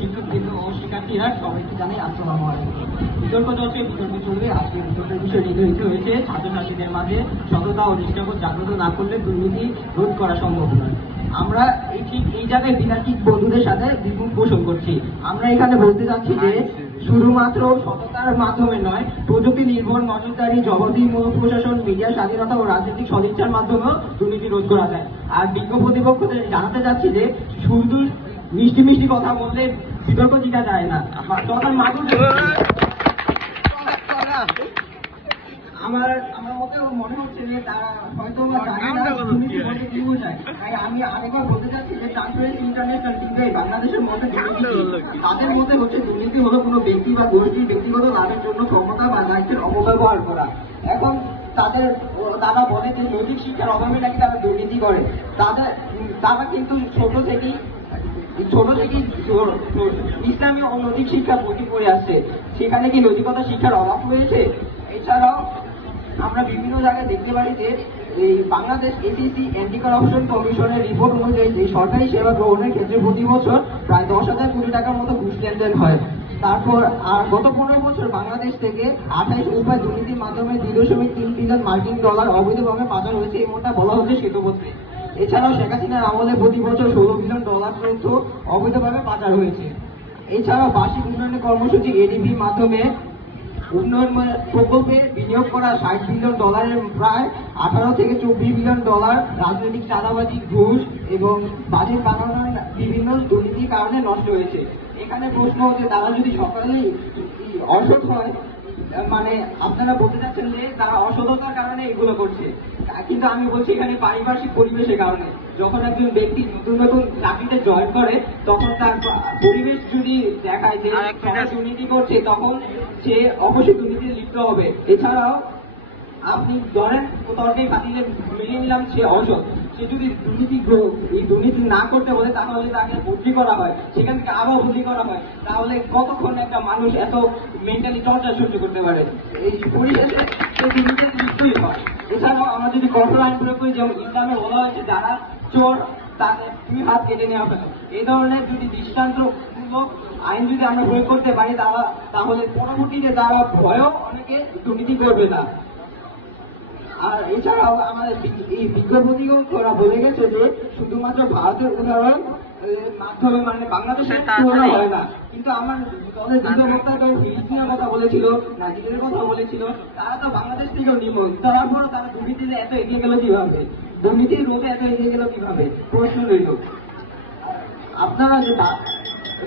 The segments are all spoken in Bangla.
শিক্ষকবৃন্দ ও শিক্ষার্থীরা সবাইকে জানাই আসসালামু আলাইকুম। বিতর্ক চর্চায় বিতর্ক চলবে। আজকে বিতর্কের বিষয় নির্ধারিত হয়েছে ছাত্রছাত্রীদের মাঝে সততা ও নিষ্ঠাবোধ জাগ্রত না করলে দুর্নীতি রোধ করা সম্ভব নয়। আমরা এই জায়গায় বিতার্কিক বন্ধুদের সাথে দ্বিমত পোষণ করছি। আমরা এখানে বলতে চাচ্ছি যে শুধুমাত্র সততার মাধ্যমে নয়, প্রযুক্তি নির্ভর নজরদারি, জবাবদিহিমূলক প্রশাসন, মিডিয়া স্বাধীনতা ও রাজনৈতিক সদিচ্ছার মাধ্যমেও দুর্নীতি রোধ করা যায়। আর বিজ্ঞ প্রতিপক্ষদের জানাতে চাচ্ছি যে শুধু মিষ্টি মিষ্টি কথা বললে বিতর্ক জিতা যায় না। আমার মতেও মনে হচ্ছে যে তারা হয়তো দুর্নীতি বলতে কি বোঝায়। তাই আমি আরেকবার বলতে চাচ্ছি যে ট্রান্সপারেন্সি ইন্টারন্যাশনাল টিমে বাংলাদেশের মধ্যে তাদের মধ্যে হচ্ছে দুর্নীতি হলো কোনো ব্যক্তি বা গোষ্ঠীর ব্যক্তিগত লাভের জন্য ক্ষমতা বা দায়িত্বের অপব্যবহার করা। এখন তারা বলে যে নৈতিক শিক্ষার অভাবে নাকি তারা দুর্নীতি করে। তারা কিন্তু ছোট থেকেই ইসলামী ও নৈতিক শিক্ষা বই পড়ে আসছে। সেখানে কি নৈতিকতা শিক্ষার অভাব হয়েছে? এছাড়াও আমরা বিভিন্ন জায়গায় দেখতে পারি যে এই বাংলাদেশ এসিসি অ্যান্টি কারাপশন কমিশনের রিপোর্ট অনুযায়ী যে সরকারি সেবা গ্রহণের ক্ষেত্রে প্রতি বছর প্রায় 10,000 কোটি টাকার মতো ঘুষ লেনদেন হয়। তারপর আর গত 15 বছর বাংলাদেশ থেকে 28 উপায় দুর্নীতির মাধ্যমে 2.3 বিলিয়ন মার্কিন ডলার অবৈধভাবে পাচার হয়েছে, এমনটা বলা হচ্ছে শ্বেতপত্রে। এছাড়াও শেখ হাসিনার আমলে প্রতি বছর 16 বিলিয়ন ডলার পর্যন্ত অবৈধভাবে পাচার হয়েছে। এছাড়াও বার্ষিক উন্নয়নের কর্মসূচি এডিবির মাধ্যমে উন্নয়ন প্রকল্পে বিনিয়োগ করা 60 বিলিয়ন ডলারের প্রায় 18 থেকে 24 বিলিয়ন ডলার রাজনৈতিক চাঁদাবাজি, ঘুষ এবং বাজেট বানানোর বিভিন্ন দুর্নীতির কারণে নষ্ট হয়েছে। এখানে প্রশ্ন হচ্ছে তারা যদি সকালেই অসৎ হয়, মানে আপনারা বলতে চাচ্ছেন যে তারা অসততার কারণে এগুলো করছে, কিন্তু আমি বলছি এখানে পারিপার্শ্বিক পরিবেশের কারণে। যখন একজন ব্যক্তি নতুন নতুন চাকরিতে জয়েন করে তখন তার পরিবেশ যদি দেখায় যে সবাই দুর্নীতি করছে, তখন সে অবশ্যই দুর্নীতিতে লিপ্ত হবে। এছাড়াও আপনি ধরেন তর্কে বাতিলে মেনে নিলাম সে অসৎ, সে যদি দুর্নীতি না করতে বলে তাহলে তাকে বদলি করা হয়, সেখান থেকে আরো বদলি করা হয়, তাহলে কতক্ষণ একটা মানুষ এত মেন্টালি টর্চার সহ্য করতে পারে? এই পরিবেশে সে দুর্নীতিতে লিপ্তই হয়। এছাড়াও আমরা যদি কঠোর আইন প্রয়োগ করি, যেমন ইসলামে বলা হয়েছে যারা চোর তাকে 2 হাত কেটে নেওয়া হবে। এই ধরনের যদি দৃষ্টান্তমূলক আইন যদি আমরা প্রয়োগ করতে পারি তাহলে পরবর্তীতে তারা ভয়ও অনেকে দুর্নীতি করবে না। আর এছাড়াও আমাদের এই বিজ্ঞপ্তিও বলে গেছে যে শুধুমাত্র ভারতের উদাহরণ মাধ্যমে মানে বাংলাদেশের তুলনা হয় না। কিন্তু আমার দলের দুটো বক্তা তো ফিলিস্তিনের কথা বলেছিল, নাইজেরিয়ার কথা বলেছিল, তারা তো বাংলাদেশ থেকেও নির্মল, তারপরও তারা দুর্নীতিতে এত এগিয়ে গেল কিভাবে? দুর্নীতির রোধে এত এগিয়ে গেল কিভাবে? প্রশ্ন রইল। আপনারা যে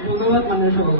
ধন্যবাদ মানে সকল।